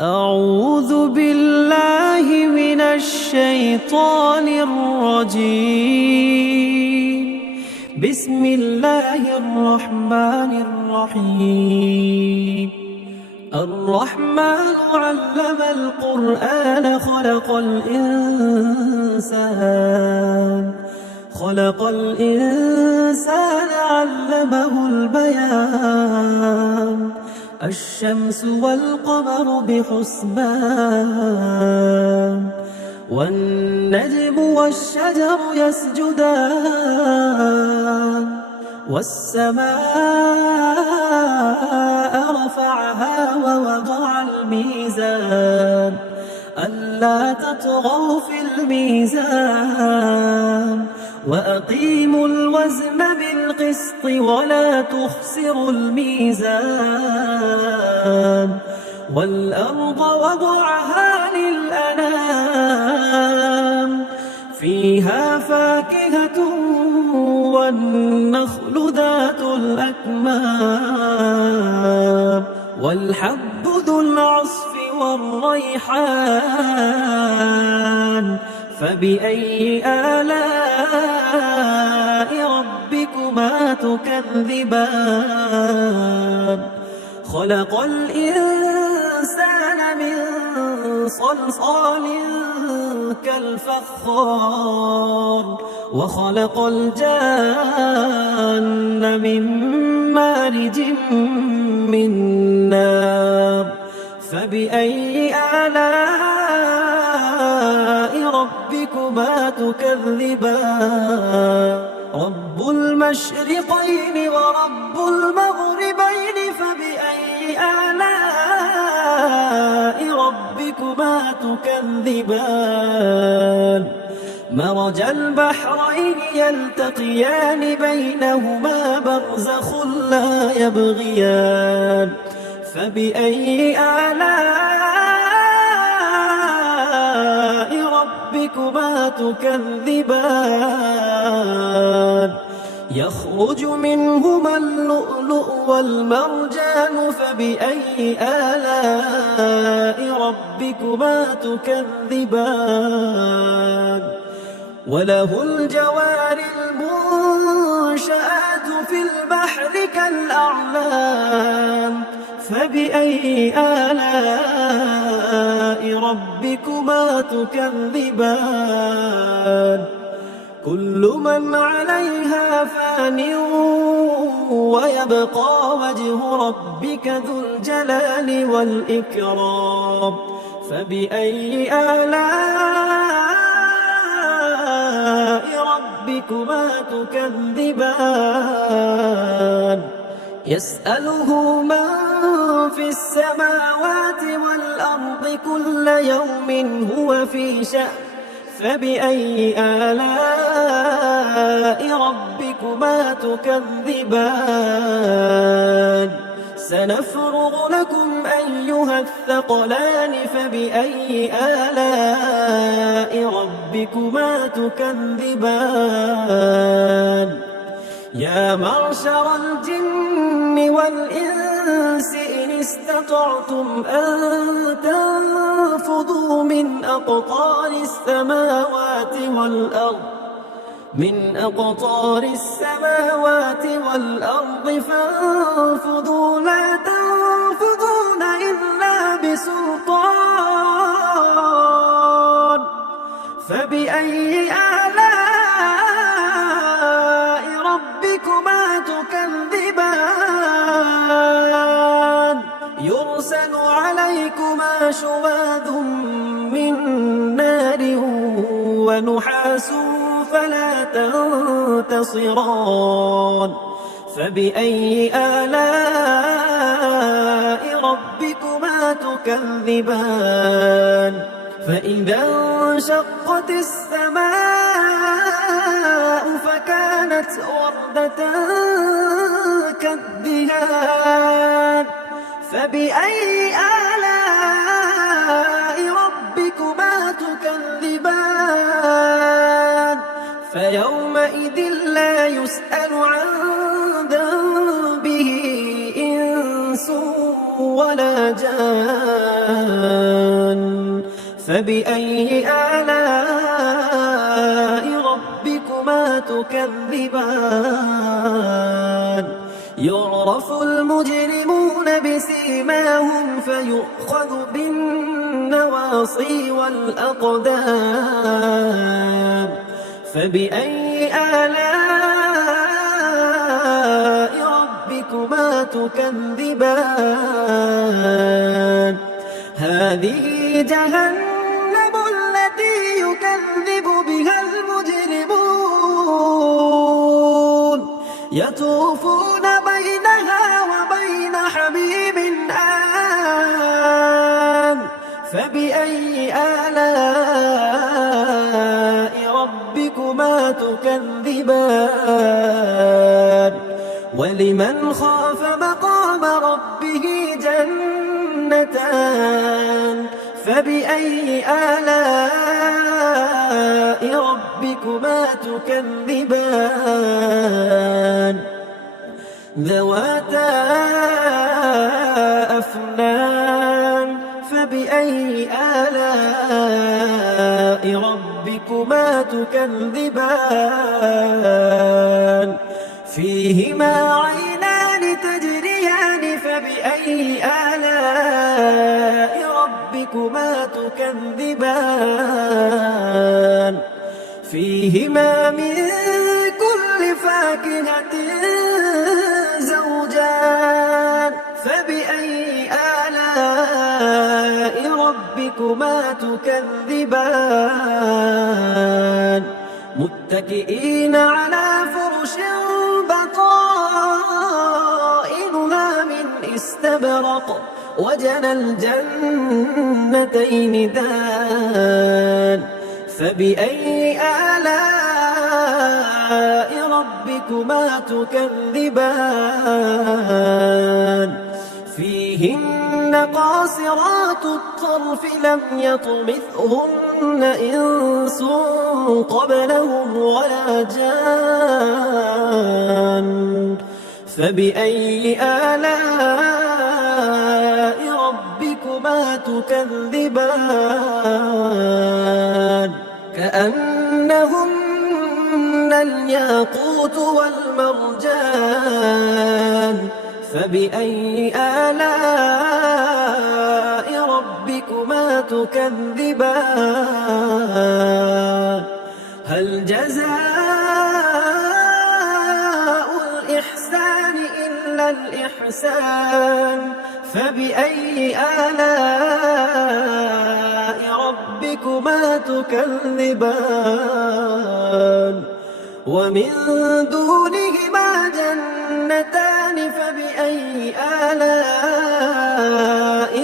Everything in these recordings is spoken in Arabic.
أعوذ بالله من الشيطان الرجيم. بسم الله الرحمن الرحيم. الرحمن علم القرآن خلق الإنسان علمه البيان. الشمس والقمر بحسبان والنجم والشجر يسجدان والسماء رفعها ووضع الميزان ألا تطغوا في الميزان وأقيموا الوزن بالقسط ولا تخسروا الميزان والأرض وضعها للأنام فيها فاكهة والنخل ذات الأكمام والحب ذو العصف والريحان فبأي آلاء ربكما تكذبان خلق الإنسان من صلصال كالفخار وخلق الجان من مارج من نار فبأي آلاء ربكما تكذبان رب المشرقين ورب المغربين فبأي آلاء ربكما تكذبان مرج البحرين يلتقيان بينهما برزخ لا يبغيان فبأي آلاء ربكما تكذبان يخرج منهما اللؤلؤ والمرجان فبأي آلاء ربكما تكذبان وله الجوار المنشآت في البحر كالأعلام فبأي آلاء ربكما تكذبان كل من عليها فان ويبقى وجه ربك ذو الجلال والإكرام فبأي آلاء ربكما تكذبان يسأله من في السماوات والأرض كل يوم هو في شأن فبأي آلاء ربكما تكذبان سنفرغ لكم أيها الثقلان فبأي آلاء ربكما تكذبان يا معشر الجن والإنس إن استطعتم أن تنفذوا من أقطار السماوات والأرض فانفذوا لا تنفذون إلا بسلطان فبأي آلاء ربكما تكذبان يرسل عليكما شواظ من نار ونحاس فلا تنتصران فبأي آلاء ربكما تكذبان فإذا انشقت السماء فكانت وردة كالدهان فبأي آلاء ربكما تكذبان فيومئذ لا يسأل عن ذنبه إنس ولا جان فبأي آلاء ربكما تكذبان يعرف المجرمون بسيماهم فيؤخذ بالنواصي والأقدام فبأي آلاء ربكما تكذبان هذه جهنم التي يكذب بها المجرمون يطوفون بينها وبين حميم آن فبأي آلاء ربكما تكذبان ولمن خاف مقام ربه جنتان فبأي آلاء ربكما تكذبان ذواتا أفنان فبأي آلاء ربكما تكذبان فيهما عينان تجريان فبأي آلاء ربكما تكذبان فيهما من كل فاكهة زوجان فبأي آلاء ربكما تكذبان متكئين على فرش بطائنها من استبرق وجنى الجنتين دان فبأي آلاء ربكما تكذبان فيهن قاصرات الطرف لم يطمثهن إنس قبلهم ولا جان فبأي آلاء ربكما تكذبان كأنهن الياقوت والمرجان فبأي آلاء ربكما تكذبان هل جزاء الإحسان إلا الإحسان فبأي آلاء ربكما تكذبان ومن دونهما جنتان فبأي آلاء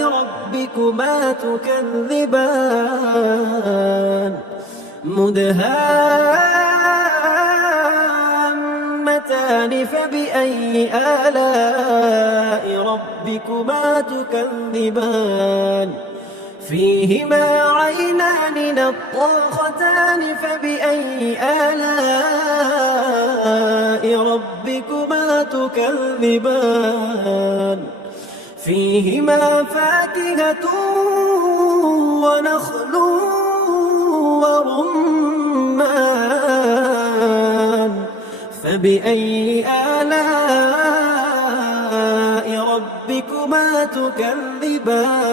ربكما تكذبان مدهامتان فبأي آلاء ربكما تكذبان فيهما عينان نضاختان فبأي آلاء ربكما تكذبان فيهما فاكهة ونخل ورمان فبأي آلاء ربكما تكذبان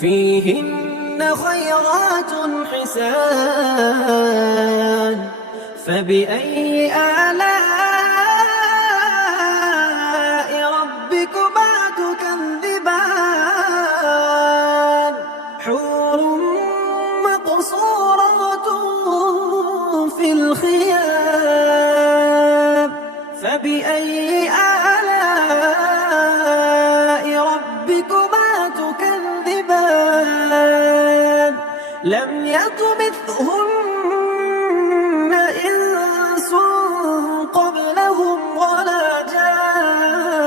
فيهن خيرات حسان فبأي آلاء ربكما تكذبان حور مقصورات في الخيام فبأي آلاء ربكما تكذبان لم يطمثهن إنس قبلهم ولا جان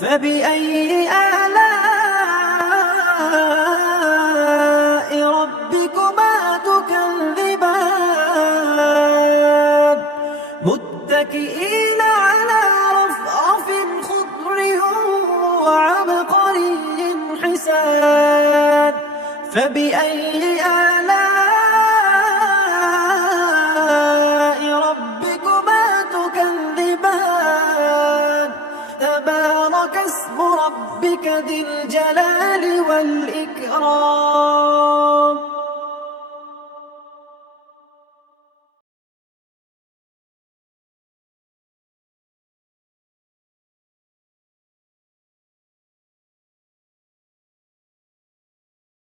فبأي آلاء ربكما تكذبان متكئين على رفرف خضر وعبقري حسان الإنسان فبأي آلاء ربكما تكذبان تبارك اسم ربك ذي الجلال والإكرام